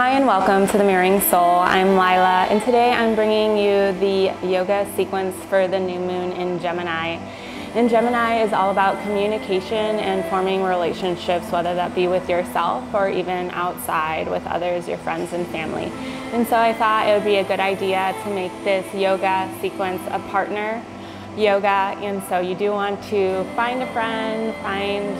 Hi and welcome to the Mirroring Soul. I'm Lila, and today I'm bringing you the yoga sequence for the new moon in Gemini. And Gemini is all about communication and forming relationships, whether that be with yourself or even outside with others, your friends and family. And so I thought it would be a good idea to make this yoga sequence a partner yoga, and so you do want to find a friend, find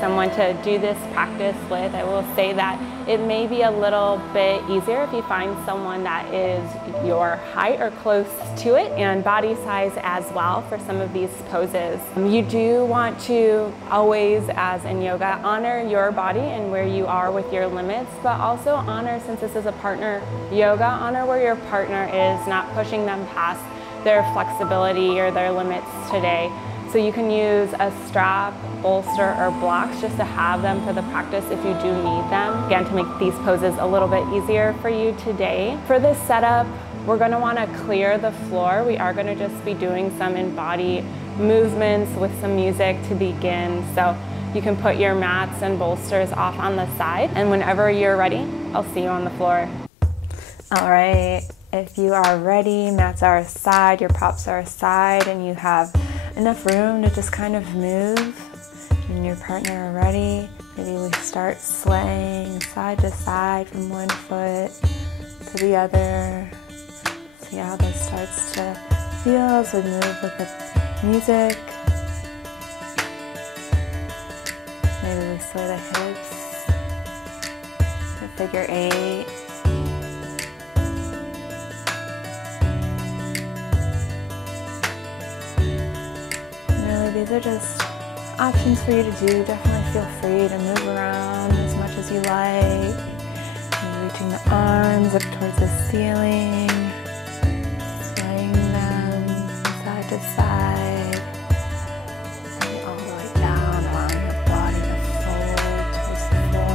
someone to do this practice with. I will say that it may be a little bit easier if you find someone that is your height or close to it, and body size as well for some of these poses. You do want to always, as in yoga, honor your body and where you are with your limits, but also honor, since this is a partner yoga, honor where your partner is, not pushing them past their flexibility or their limits today. So you can use a strap, bolster, or blocks just to have them for the practice if you do need them. Again, to make these poses a little bit easier for you today. For this setup, we're going to want to clear the floor. We are going to just be doing some in-body movements with some music to begin. So you can put your mats and bolsters off on the side, and whenever you're ready, I'll see you on the floor. All right. If you are ready, mats are aside, your props are aside, and you have enough room to just kind of move, and your partner are ready, maybe we start swaying side to side from one foot to the other. See how this starts to feel as we move with the music. Maybe we sway the hips, the figure eight. These are just options for you to do. Definitely feel free to move around as much as you like. Maybe reaching the arms up towards the ceiling, swaying them from side to side, maybe all the way down, allowing your body to fold towards the floor.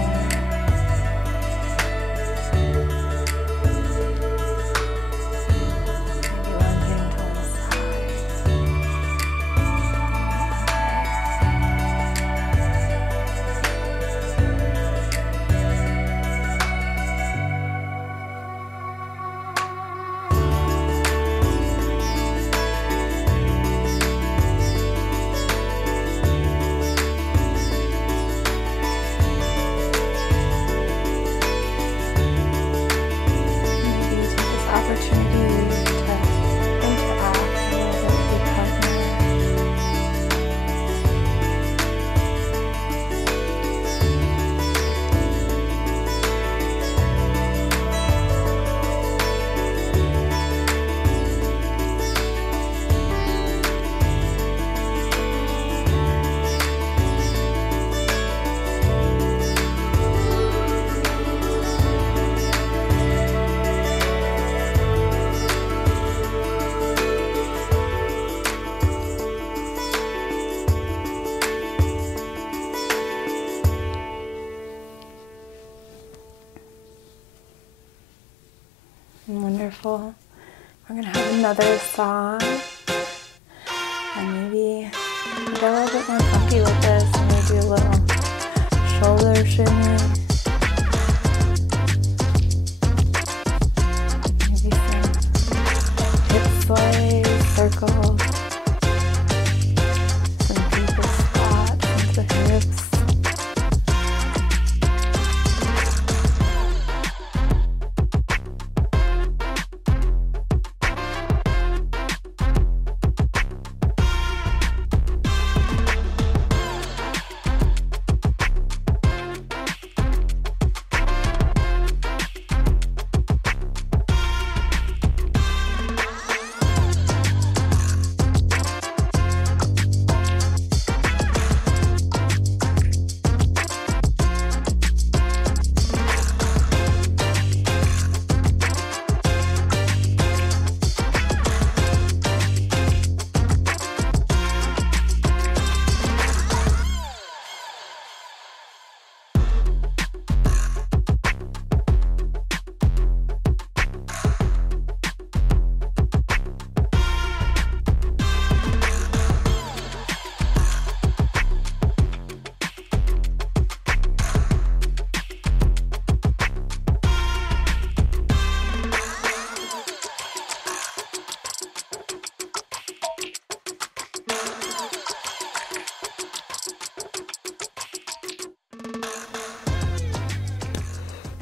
Maybe lunging to one side. Wonderful. We're going to have another song, and maybe get a little bit more funky with this, and maybe a little shoulder shimmy, maybe some hip sways, circles, some deeper squats into the hips.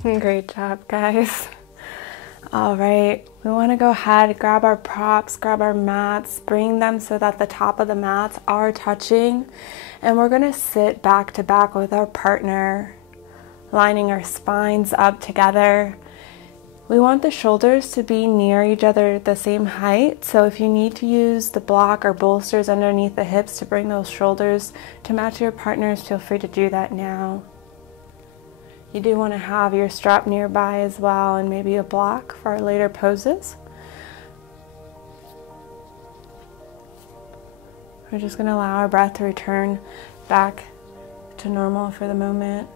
Great job, guys. All right, we want to go ahead, grab our props, grab our mats, bring them so that the top of the mats are touching, and we're going to sit back to back with our partner, lining our spines up together. We want the shoulders to be near each other at the same height, so if you need to use the block or bolsters underneath the hips to bring those shoulders to match your partners, feel free to do that now. You do want to have your strap nearby as well, and maybe a block for our later poses. We're just going to allow our breath to return back to normal for the moment.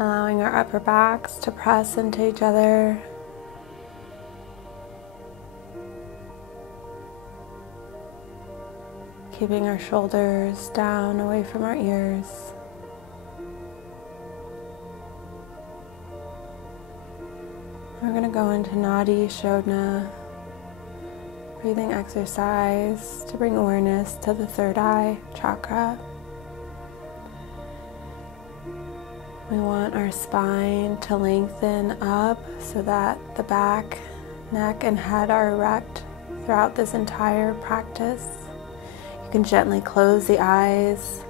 Allowing our upper backs to press into each other. Keeping our shoulders down away from our ears. We're going to go into Nadi Shodhana, breathing exercise to bring awareness to the third eye chakra. We want our spine to lengthen up so that the back, neck, and head are erect throughout this entire practice. You can gently close the eyes.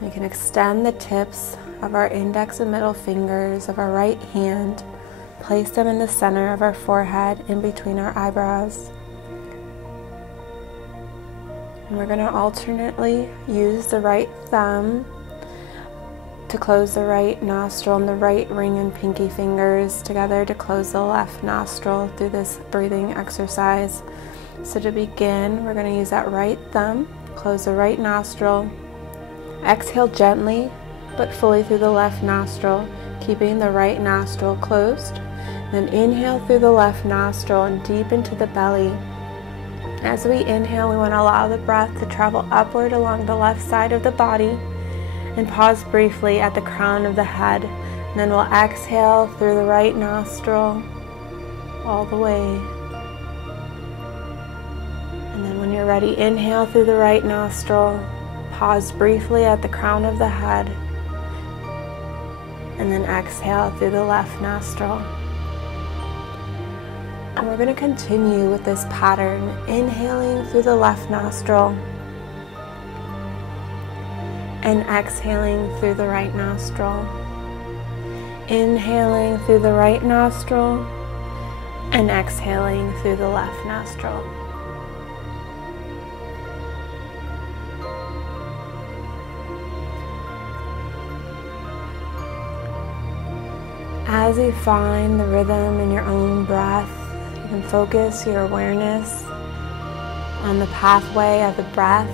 We can extend the tips of our index and middle fingers of our right hand, place them in the center of our forehead in between our eyebrows. And we're going to alternately use the right thumb to close the right nostril and the right ring and pinky fingers together to close the left nostril through this breathing exercise. So to begin, we're going to use that right thumb, close the right nostril, exhale gently but fully through the left nostril, keeping the right nostril closed. Then inhale through the left nostril and deep into the belly. As we inhale, we want to allow the breath to travel upward along the left side of the body, and pause briefly at the crown of the head. And then we'll exhale through the right nostril all the way. And then when you're ready, inhale through the right nostril, pause briefly at the crown of the head, and then exhale through the left nostril. And we're going to continue with this pattern, inhaling through the left nostril and exhaling through the right nostril. Inhaling through the right nostril and exhaling through the left nostril. As you find the rhythm in your own breath, you can focus your awareness on the pathway of the breath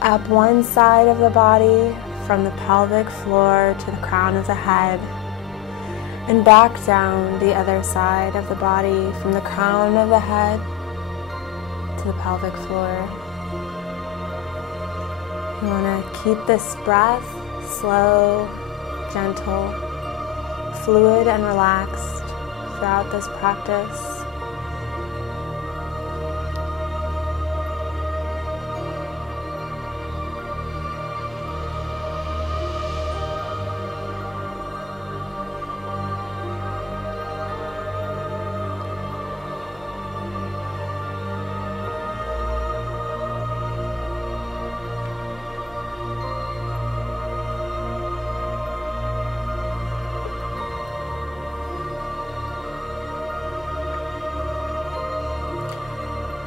up one side of the body from the pelvic floor to the crown of the head, and back down the other side of the body from the crown of the head to the pelvic floor. You want to keep this breath slow, gentle, fluid, and relaxed throughout this practice.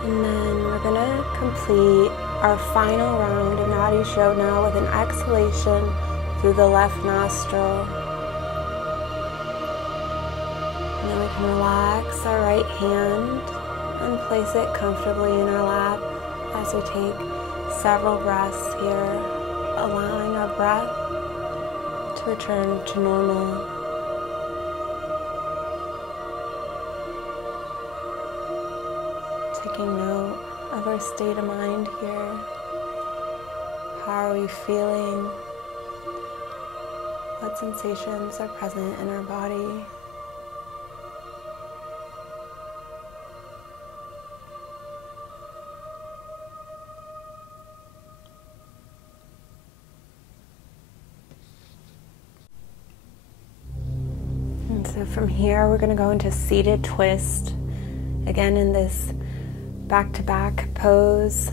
And then we're going to complete our final round of Nadi Shodhana with an exhalation through the left nostril. And then we can relax our right hand and place it comfortably in our lap as we take several breaths here, allowing our breath to return to normal. Taking note of of our state of mind here. How are we feeling? What sensations are present in our body? And so from here, we're going to go into seated twist. Again, in this back-to-back pose,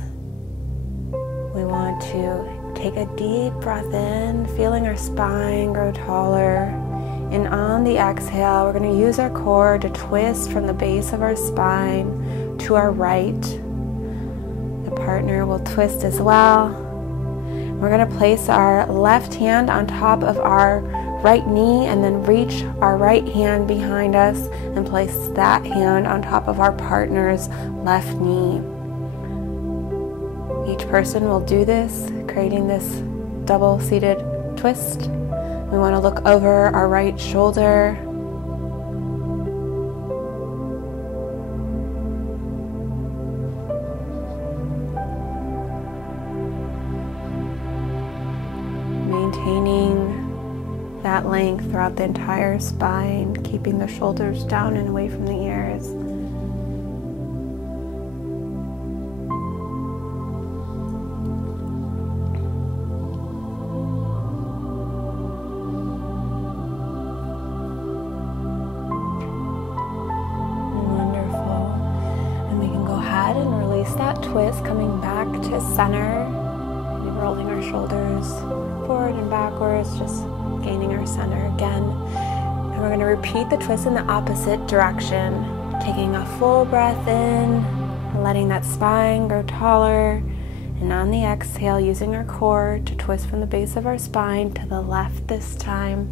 we want to take a deep breath in, feeling our spine grow taller. And on the exhale, we're going to use our core to twist from the base of our spine to our right. The partner will twist as well. We're going to place our left hand on top of our right knee and then reach our right hand behind us and place that hand on top of our partner's left knee. Each person will do this, creating this double seated twist. We want to look over our right shoulder. Maintaining that length throughout the entire spine, keeping the shoulders down and away from the ears. Wonderful. And we can go ahead and release that twist, coming back to center, rolling our shoulders forward and backwards, just gaining our center again. And we're going to repeat the twist in the opposite direction, taking a full breath in, letting that spine grow taller, and on the exhale, using our core to twist from the base of our spine to the left this time.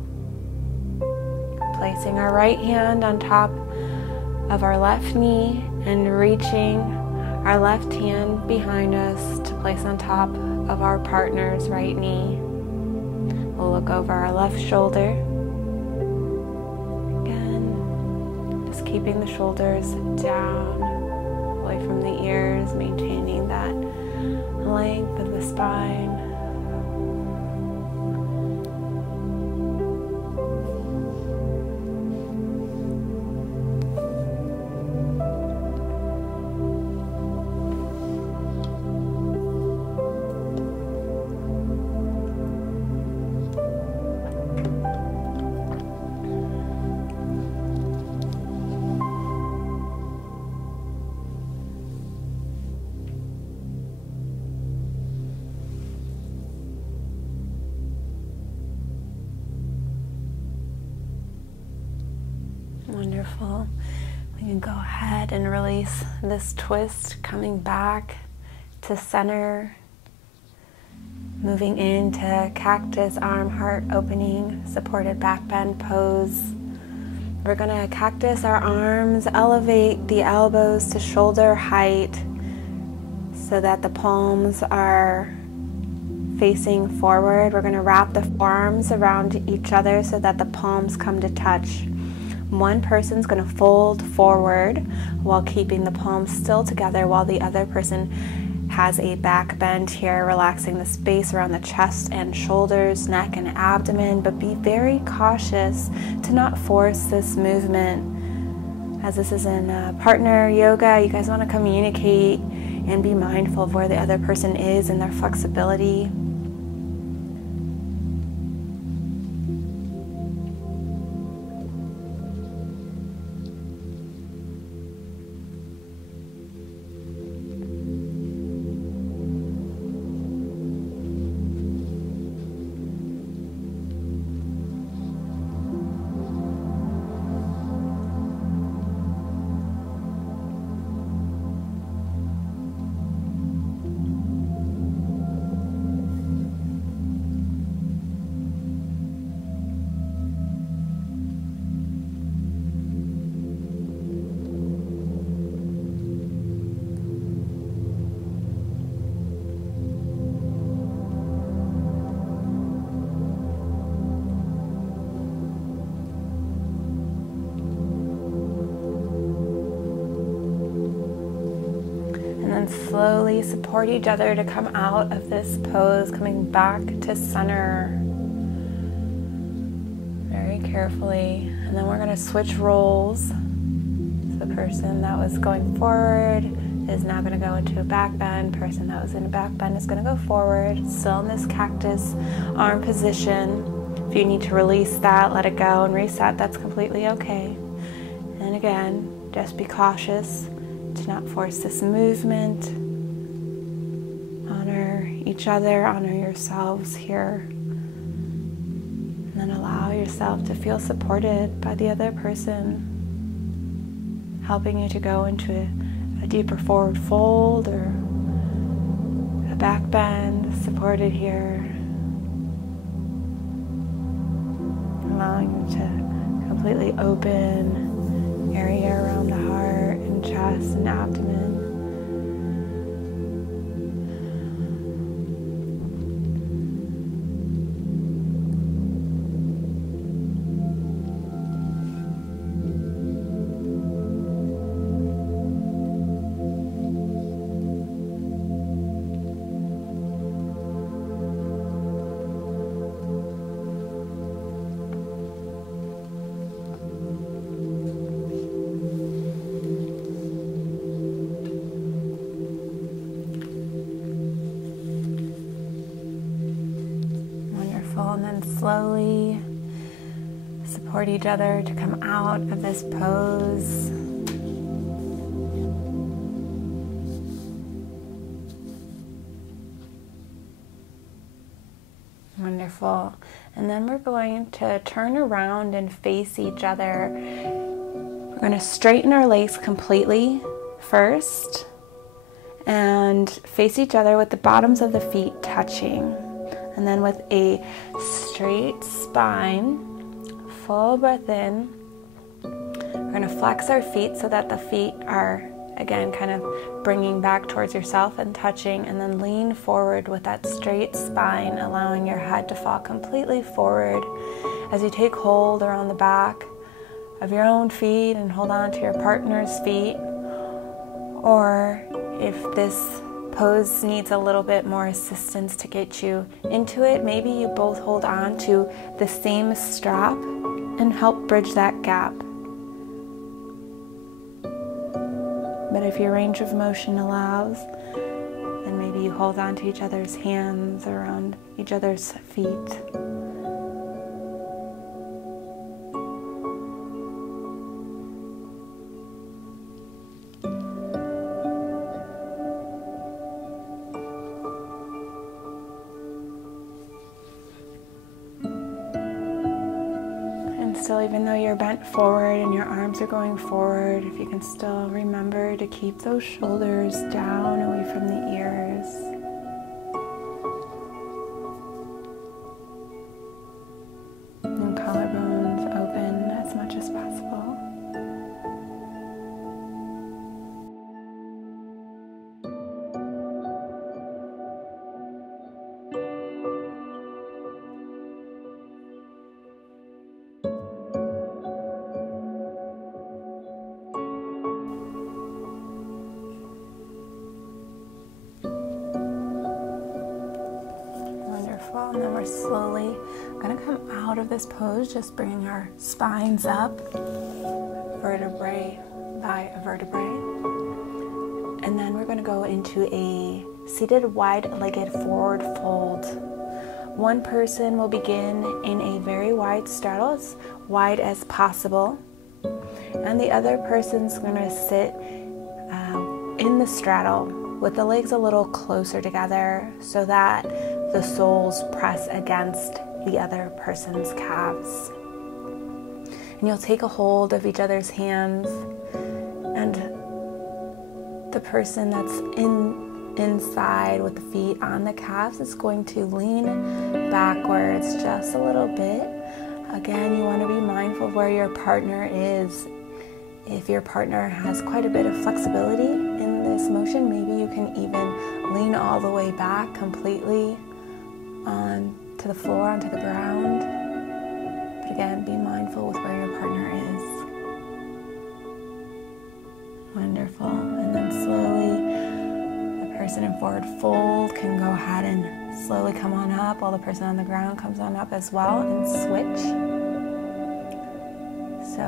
Placing our right hand on top of our left knee and reaching our left hand behind us to place on top of our partner's right knee. We'll look over our left shoulder. Again, just keeping the shoulders down, away from the ears, maintaining that length of the spine. Wonderful. We can go ahead and release this twist, coming back to center, moving into cactus arm heart opening, supported back bend pose. We're going to cactus our arms, elevate the elbows to shoulder height so that the palms are facing forward. We're going to wrap the forearms around each other so that the palms come to touch. One person's going to fold forward while keeping the palms still together, while the other person has a back bend here, relaxing the space around the chest and shoulders, neck and abdomen, but be very cautious to not force this movement. As this is in partner yoga, you guys want to communicate and be mindful of where the other person is and their flexibility. slowly support each other to come out of this pose, coming back to center very carefully. And then we're going to switch roles. So the person that was going forward is now going to go into a back bend. Person that was in a back bend is going to go forward. Still in this cactus arm position. If you need to release that, let it go and reset, that's completely okay. And again, just be cautious to not force this movement. Honor each other, honor yourselves here. And then allow yourself to feel supported by the other person, helping you to go into a deeper forward fold or a back bend, supported here. Allowing you to completely open area around the heart and chest and abdomen. And then slowly support each other to come out of this pose. Wonderful. And then we're going to turn around and face each other. We're going to straighten our legs completely first and face each other with the bottoms of the feet touching. And then with a straight spine, full breath in, we're going to flex our feet so that the feet are, again, kind of bringing back towards yourself and touching, and then lean forward with that straight spine, allowing your head to fall completely forward as you take hold around the back of your own feet and hold on to your partner's feet. Or if this pose needs a little bit more assistance to get you into it, maybe you both hold on to the same strap and help bridge that gap. But if your range of motion allows, then maybe you hold on to each other's hands around each other's feet. Still, even though you're bent forward and your arms are going forward, if you can still remember to keep those shoulders down away from the ears. And collarbones open as much as possible. And then we're slowly going to come out of this pose, just bringing our spines up, vertebrae by vertebrae. And then we're going to go into a seated wide-legged forward fold. One person will begin in a very wide straddle, as wide as possible. And the other person's going to sit in the straddle with the legs a little closer together so that the soles press against the other person's calves. And you'll take a hold of each other's hands, and the person that's inside with the feet on the calves is going to lean backwards just a little bit. Again, you want to be mindful of where your partner is. If your partner has quite a bit of flexibility in this motion, maybe you can even lean all the way back completely onto the floor, onto the ground. But again, be mindful with where your partner is. Wonderful. And then slowly, the person in forward fold can go ahead and slowly come on up while the person on the ground comes on up as well, and switch. So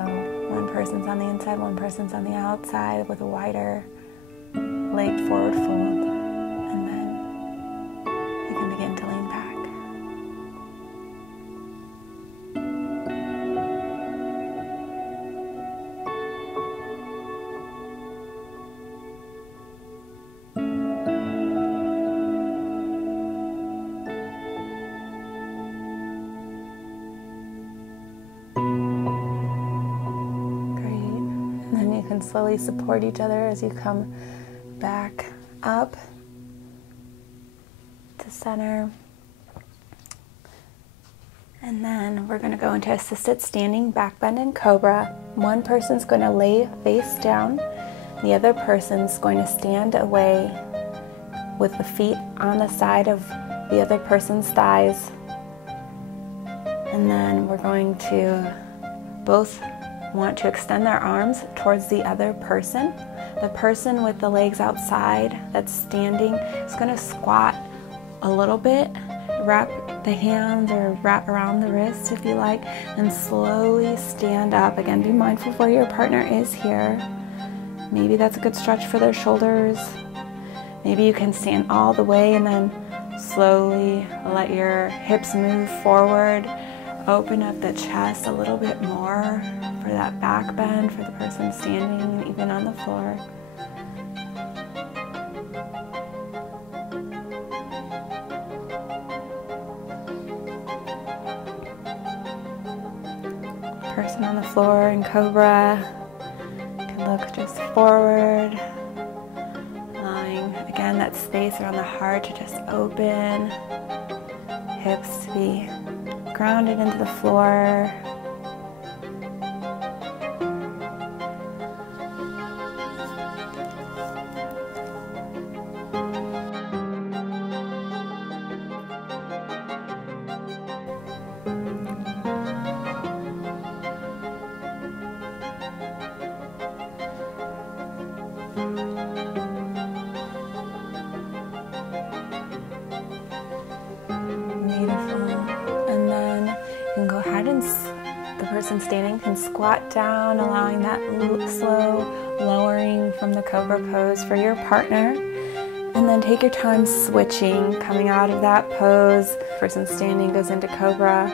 one person's on the inside, one person's on the outside with a wider leg forward fold, and then you can begin to lean back. Slowly support each other as you come back up to center. And then we're going to go into assisted standing back bend and cobra. One person's going to lay face down. The other person's going to stand away with the feet on the side of the other person's thighs. And then we're going to both want to extend their arms towards the other person. The person with the legs outside that's standing is going to squat a little bit, wrap the hands or wrap around the wrists if you like, and slowly stand up. Again, be mindful of where your partner is here. Maybe that's a good stretch for their shoulders. Maybe you can stand all the way and then slowly let your hips move forward. Open up the chest a little bit more for that back bend for the person standing, even on the floor. Person on the floor in cobra can look just forward, allowing again that space around the heart to just open, hips to be grounded into the floor. The person standing can squat down, allowing that slow lowering from the cobra pose for your partner. And then take your time switching, coming out of that pose. The person standing goes into cobra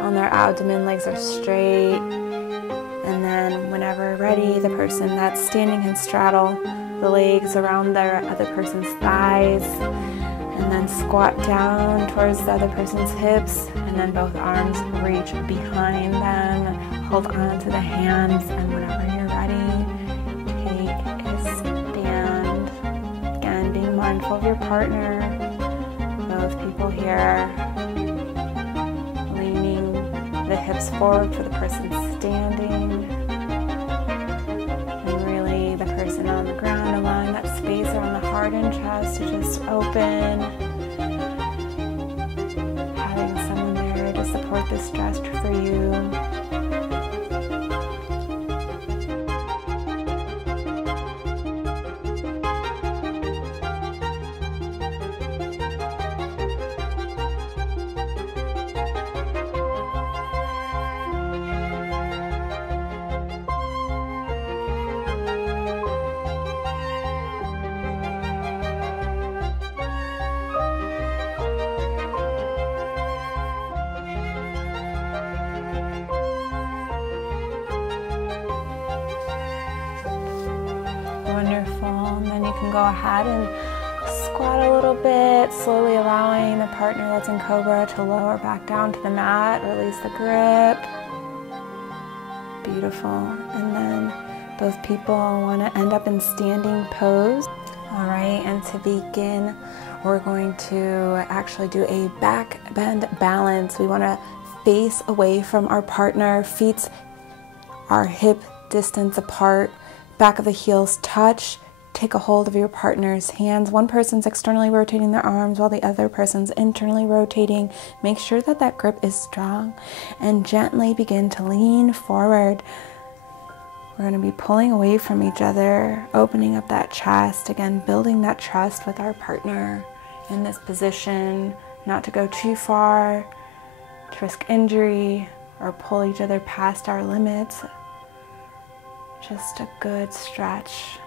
on their abdomen, legs are straight. And then whenever ready, the person that's standing can straddle the legs around their other person's thighs. And then squat down towards the other person's hips, and then both arms reach behind them. Hold on to the hands, and whenever you're ready, take a stand. Again, being mindful of your partner. Both people here leaning the hips forward for the person standing. And really the person on the ground, allowing that space around the heart and chest to just open. Having someone there to support this stretch for you. Wonderful. And then you can go ahead and squat a little bit, slowly allowing the partner that's in cobra to lower back down to the mat, release the grip. Beautiful. And then both people want to end up in standing pose. All right, and to begin, we're going to actually do a back bend balance. We want to face away from our partner, feet are hip distance apart. Back of the heels touch. Take a hold of your partner's hands. One person's externally rotating their arms while the other person's internally rotating. Make sure that that grip is strong and gently begin to lean forward. We're going to be pulling away from each other, opening up that chest, again, building that trust with our partner in this position, not to go too far, to risk injury or pull each other past our limits. Just a good stretch.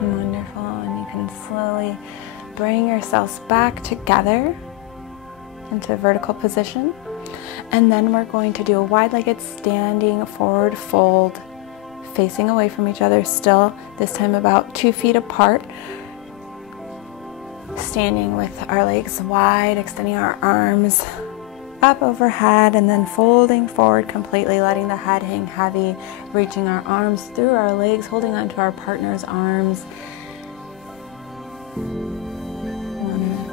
Wonderful, and you can slowly bring yourselves back together into a vertical position. And then we're going to do a wide-legged standing forward fold, facing away from each other still, this time about 2 feet apart. Standing with our legs wide, extending our arms up overhead, and then folding forward completely, letting the head hang heavy, reaching our arms through our legs, holding onto our partner's arms.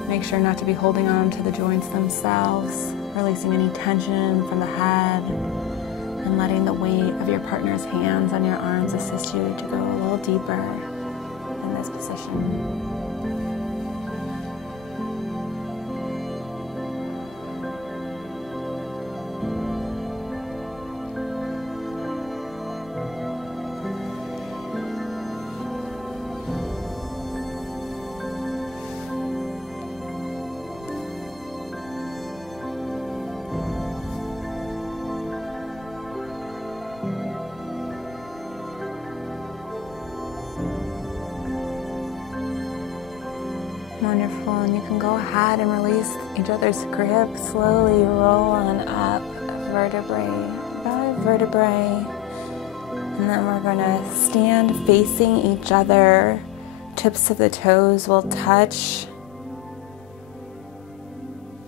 Make sure not to be holding on to the joints themselves, releasing any tension from the head, and letting the weight of your partner's hands on your arms assist you to go a little deeper in this position. Wonderful, and you can go ahead and release each other's grip. Slowly roll on up, vertebrae by vertebrae. And then we're going to stand facing each other. Tips of the toes will touch.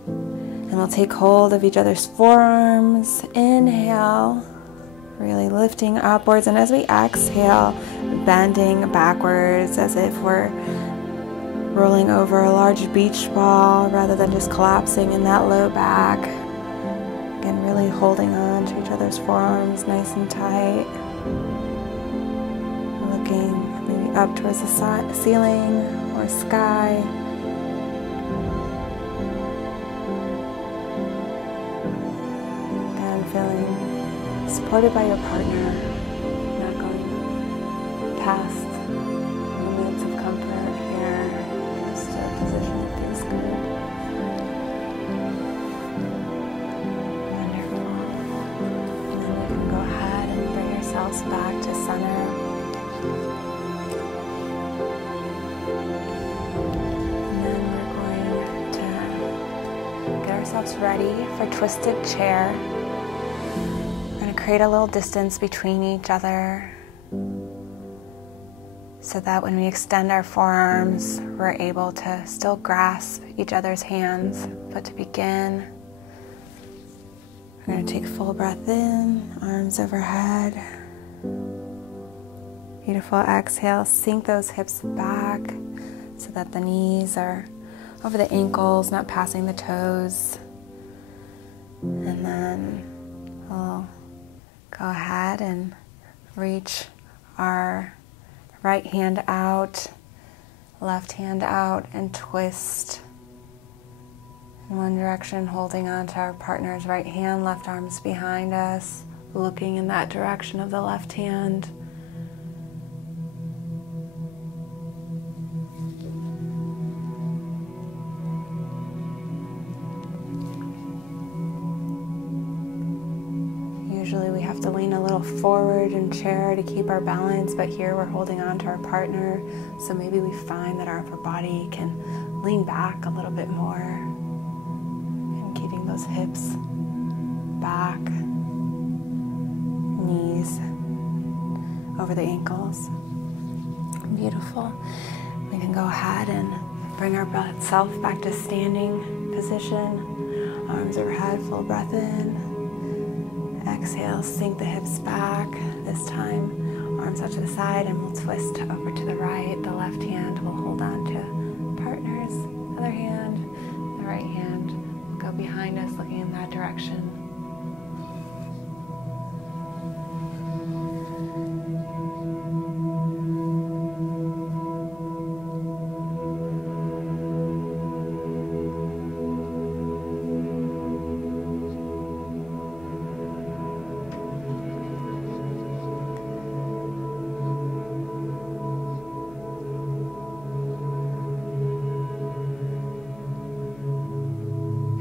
And we'll take hold of each other's forearms. Inhale, really lifting upwards. And as we exhale, bending backwards as if we're rolling over a large beach ball rather than just collapsing in that low back. Again, really holding on to each other's forearms nice and tight. Looking maybe up towards the ceiling or sky. Again, feeling supported by your partner, not going past limits of comfort here. Position that feels good. Wonderful. And then you can go ahead and bring yourselves back to center. And then we're going to get ourselves ready for twisted chair. We're going to create a little distance between each other, so that when we extend our forearms, we're able to still grasp each other's hands. But to begin, we're going to take a full breath in, arms overhead. Beautiful exhale, sink those hips back so that the knees are over the ankles, not passing the toes. And then we'll go ahead and reach our right hand out, left hand out, and twist in one direction, holding on to our partner's right hand, left arms behind us, looking in that direction of the left hand. Usually we have to lean a little forward in chair to keep our balance, but here we're holding on to our partner, so maybe we find that our upper body can lean back a little bit more and keeping those hips back, knees over the ankles. Beautiful. We can go ahead and bring ourselves back to standing position, arms overhead, full breath in. Exhale, sink the hips back. This time, Arms out to the side, and we'll twist over to the right. The left hand will hold on to partners. Other hand, the right hand will go behind us, looking in that direction.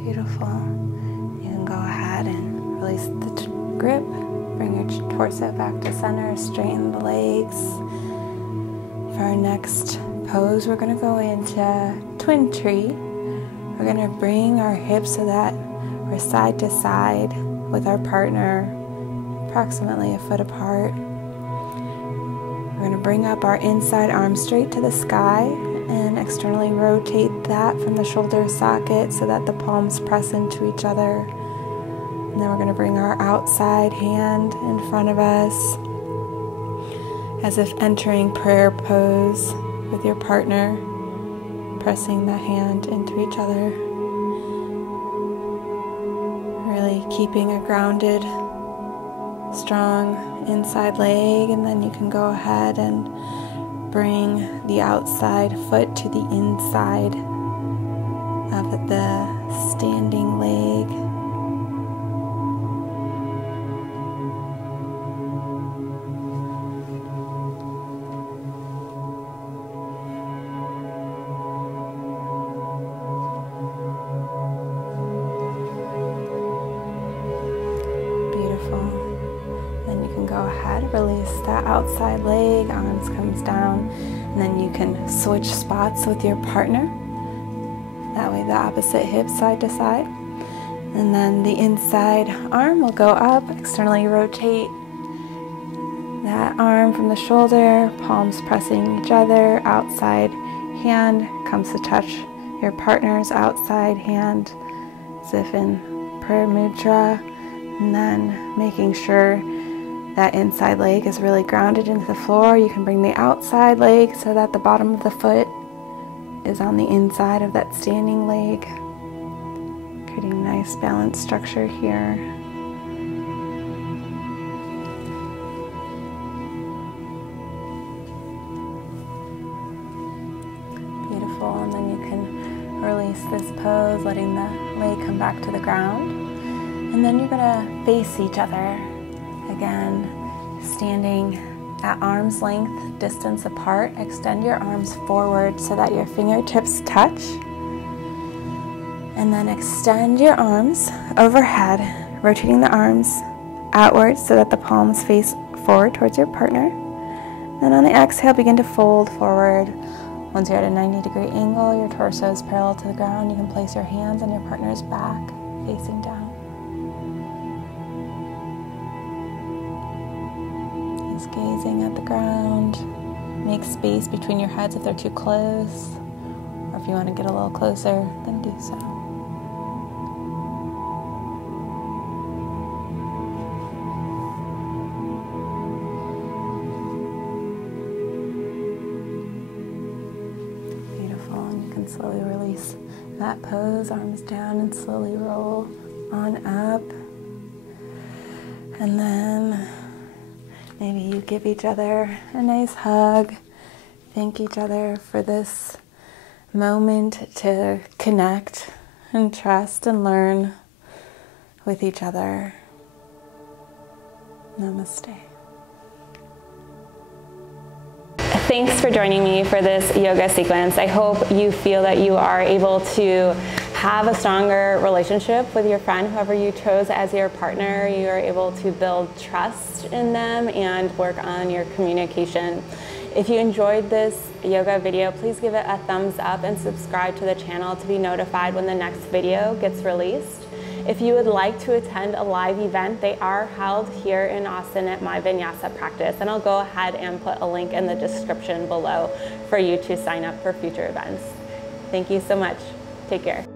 Beautiful. You can go ahead and release the grip. Bring your torso back to center. Straighten the legs. For our next pose, we're going to go into twin tree. We're going to bring our hips so that we're side to side with our partner, approximately a foot apart. We're going to bring up our inside arm straight to the sky and externally rotate that from the shoulder socket so that the palms press into each other. And then we're going to bring our outside hand in front of us as if entering prayer pose with your partner, pressing the hand into each other. Really keeping a grounded, strong inside leg, and then you can go ahead and bring the outside foot to the inside of the standing leg. Beautiful. Then you can go ahead, release that outside leg, arms comes down, and then you can switch spots with your partner. That way the opposite hip side to side. And then the inside arm will go up, externally rotate that arm from the shoulder, palms pressing each other, outside hand comes to touch your partner's outside hand as if in prayer mudra, and then making sure that inside leg is really grounded into the floor. You can bring the outside leg so that the bottom of the foot is on the inside of that standing leg, creating nice balanced structure here. Beautiful, and then you can release this pose, letting the leg come back to the ground. And then you're going to face each other. Again, standing at arm's length distance apart. Extend your arms forward so that your fingertips touch. And then extend your arms overhead, rotating the arms outwards so that the palms face forward towards your partner. Then on the exhale, begin to fold forward. Once you're at a 90-degree angle, your torso is parallel to the ground. You can place your hands on your partner's back, facing down. Gazing at the ground. Make space between your heads if they're too close, or if you want to get a little closer, then do so. Beautiful, and you can slowly release that pose, arms down, and slowly roll on up. And then maybe you give each other a nice hug. Thank each other for this moment to connect and trust and learn with each other. Namaste. Thanks for joining me for this yoga sequence. I hope you feel that you are able to have a stronger relationship with your friend, whoever you chose as your partner. You are able to build trust in them and work on your communication. If you enjoyed this yoga video, please give it a thumbs up and subscribe to the channel to be notified when the next video gets released. If you would like to attend a live event, they are held here in Austin at my Vinyasa practice, and I'll go ahead and put a link in the description below for you to sign up for future events. Thank you so much. Take care.